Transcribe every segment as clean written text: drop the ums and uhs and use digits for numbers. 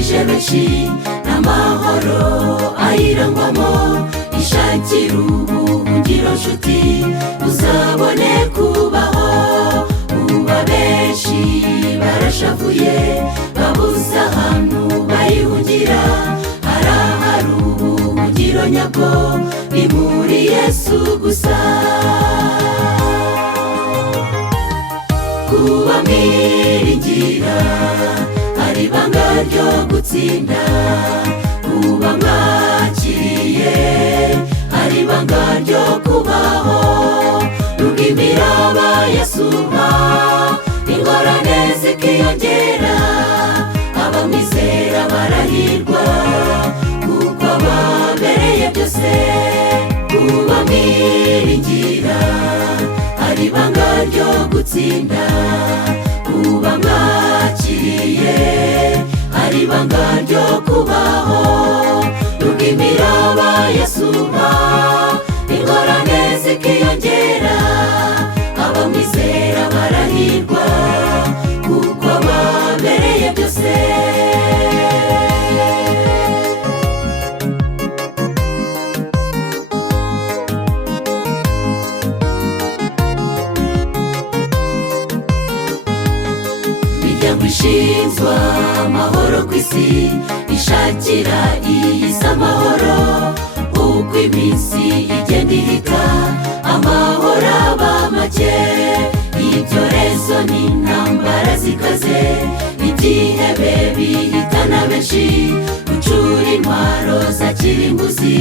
yabwirije benshi n'amahoro ayirangwamo, ishakira ubuhungiro nshuti uzabone kubaho. Uba benshi barashavuye babuze ahantu bayihungira, harahari ubuhungiro nyabwo ni muri Yesu gusa. Kuba mwiringira hari ibanga ryo gutsinda, kuba mwakiriye hari ibanga ryo kubaho. Nubwo imiraba yasuma ingorane zikiyongera, abamwizera barahirwa kuko ababereye byose. Kuba mwiringira hari ibanga ryo gutsinda, kuba mwakiriye hari ibanga ryo kubaho. Nubwo imiraba yasuma ingorane zikiyongera, abamwizera barahirwa kuko ababereye byose. Imiryango ishinzwe amahoro ku isi ishakira iyi si amahoro. Uko iminsi igenda ihita amahoro aba make, ibyorezo n'intambara zikaze, ibyihebe bihitana benshi. Gucura intwaro za kirimbuzi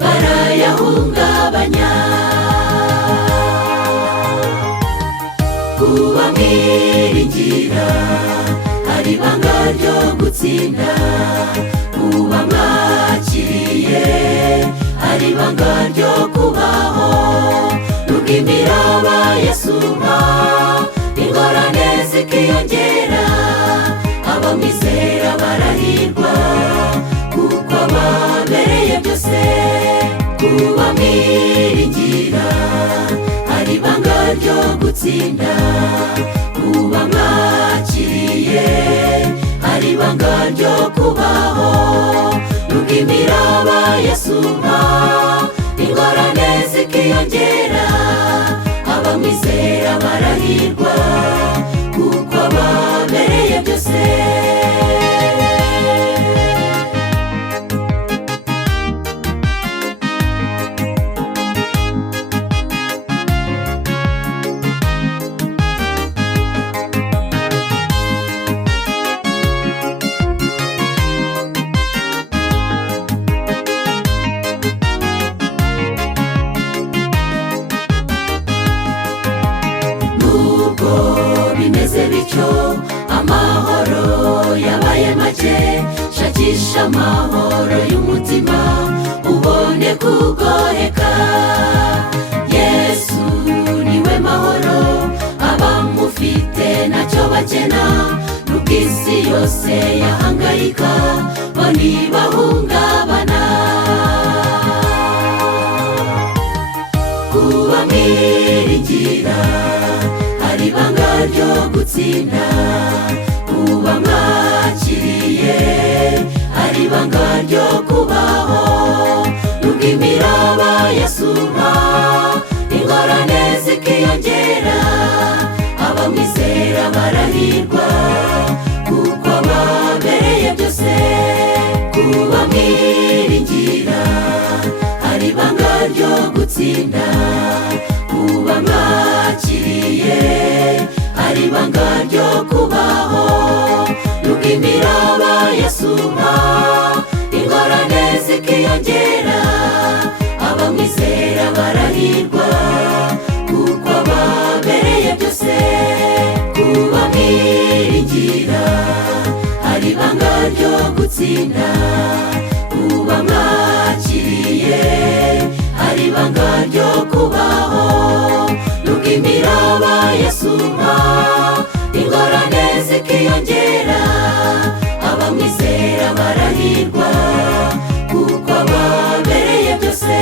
barayahungabanya. Kuba mwiringira hari ibanga ryo gutsinda, kuba mwakiriye hari ibanga ryo kubaho. Nubwo imiraba yasuma ingorane zikiyongera, abamwizera barahirwa kuko ababereye byose. Kuba mwiringira hari ibanga ryo gutsinda, kuba mwakiriye hari ibanga ryo kubaho. Nubwo imiraba yasuma ingorane zikiyongera, abamwizera barahirwa kuko ababereye byose. Bimeze bityo amahoro yabaye make, shakisha amahoro y'umutima ubone kugoheka. Yesu niwe mahoro, abamufite ntacyo bakena. Nubwo isi yose yahangayika bo ntibahungabana. Kuba mwiringira hari ibanga ryo gutsinda, kuba mwakiriye hari ibanga ryo kubaho. Nubwo imiraba yasuma ingorane zikiyongera, abamwizera barahirwa kuko ababereye byose. Kuba mwiringira hari ibanga ryo gutsinda, kuba mwakiriye hari ibanga ryo kubaho. Nubwo imiraba yasuma ingorane zikiyongera, abamwizera barahirwa kuko ababereye byose. Kuba mwiringira hari ibanga ryo gutsinda, kuba mwakiriye hari ibanga ryo kubaho. Nubwo imiraba yasuma ingorane zikiyongera, abamwizera barahirwa kuko ababereye byose.